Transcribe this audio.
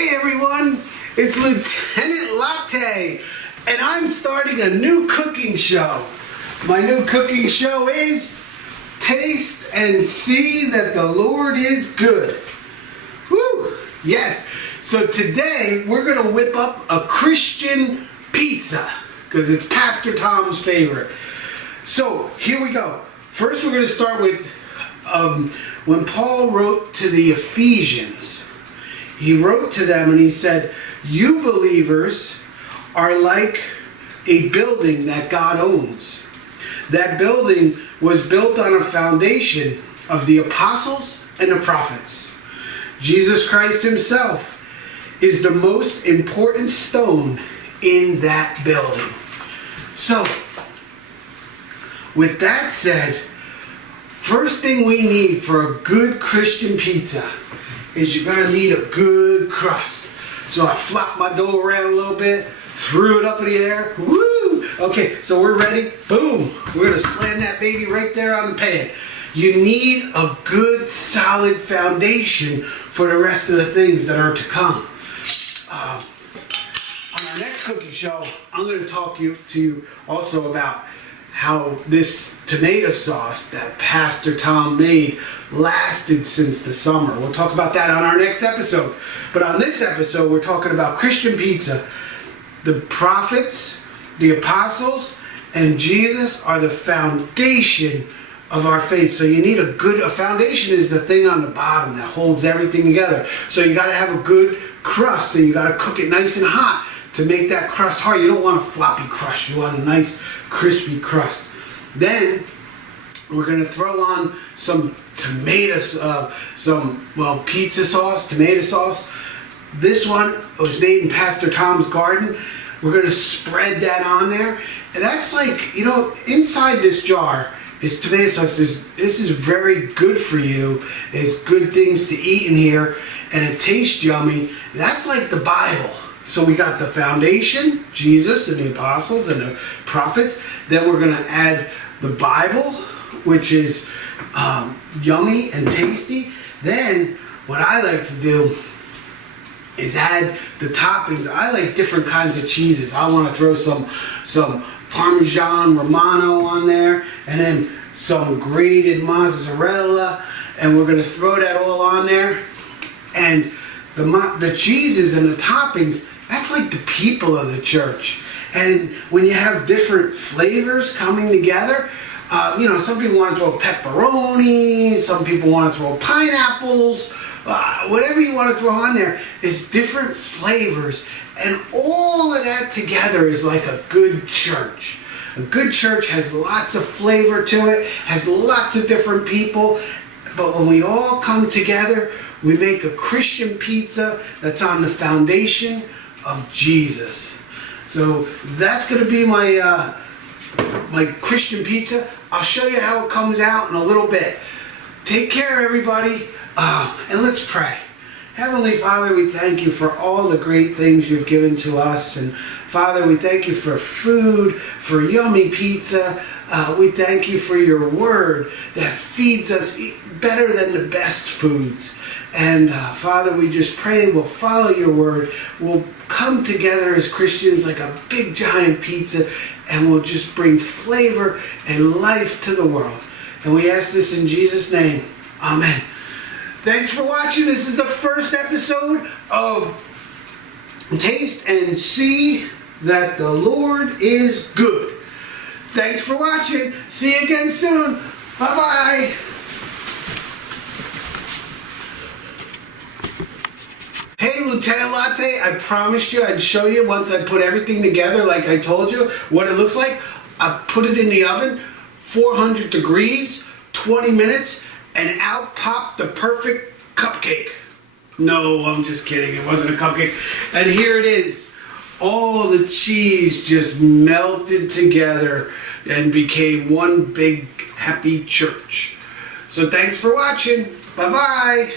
Hey everyone, it's Lieutenant Latte, and I'm starting a new cooking show. My new cooking show is Taste and See That the Lord is Good. Woo! Yes, so today we're going to whip up a Christian pizza, because it's Pastor Tom's favorite. So here we go. First we're going to start with when Paul wrote to the Ephesians. He wrote to them and he said, "You believers are like a building that God owns. That building was built on a foundation of the apostles and the prophets. Jesus Christ himself is the most important stone in that building." So, with that said, first thing we need for a good Christian pizza is you're going to need a good crust. So I flopped my dough around a little bit, threw it up in the air. Woo! Okay, so we're ready. Boom! We're going to slam that baby right there on the pan. You need a good, solid foundation for the rest of the things that are to come. On our next cooking show, I'm going to talk to you also about how this tomato sauce that Pastor Tom made lasted since the summer. We'll talk about that on our next episode. But on this episode, we're talking about Christian pizza. The prophets, the apostles, and Jesus are the foundation of our faith. So you need a foundation is the thing on the bottom that holds everything together. So you got to have a good crust, and you got to cook it nice and hot to make that crust hard. You don't want a floppy crust. You want a nice crispy crust. Then we're going to throw on some tomatoes, pizza sauce, tomato sauce. This one was made in Pastor Tom's garden. We're going to spread that on there. And that's like, inside this jar is tomato sauce. This is very good for you. There's good things to eat in here, and it tastes yummy. That's like the Bible. So we got the foundation, Jesus and the apostles and the prophets. Then we're going to add the Bible, which is yummy and tasty. Then what I like to do is add the toppings. I like different kinds of cheeses. I want to throw some Parmesan Romano on there, and then some grated mozzarella, and we're going to throw that all on there. And the cheeses and the toppings, that's like the people of the church. And when you have different flavors coming together, some people want to throw pepperoni, some people want to throw pineapples, whatever you want to throw on there is different flavors. And all of that together is like a good church. A good church has lots of flavor to it, has lots of different people. But when we all come together, we make a Christian pizza that's on the foundation of Jesus. So that's going to be my Christian pizza. I'll show you how it comes out in a little bit. Take care, everybody, and let's pray. Heavenly Father, we thank you for all the great things you've given to us. And Father, we thank you for food, for yummy pizza. We thank you for your word that feeds us better than the best foods. And Father, we just pray we'll follow your word. We'll come together as Christians like a big giant pizza, and we'll just bring flavor and life to the world. And we ask this in Jesus' name. Amen. Thanks for watching. This is the first episode of Taste and See That the Lord is Good. Thanks for watching. See you again soon. Bye-bye. Hey, Lieutenant Latte, I promised you I'd show you once I put everything together like I told you what it looks like. I put it in the oven, 400 degrees, 20 minutes, and out popped the perfect cupcake. No, I'm just kidding. It wasn't a cupcake. And here it is. All the cheese just melted together and became one big happy church. So thanks for watching. Bye-bye.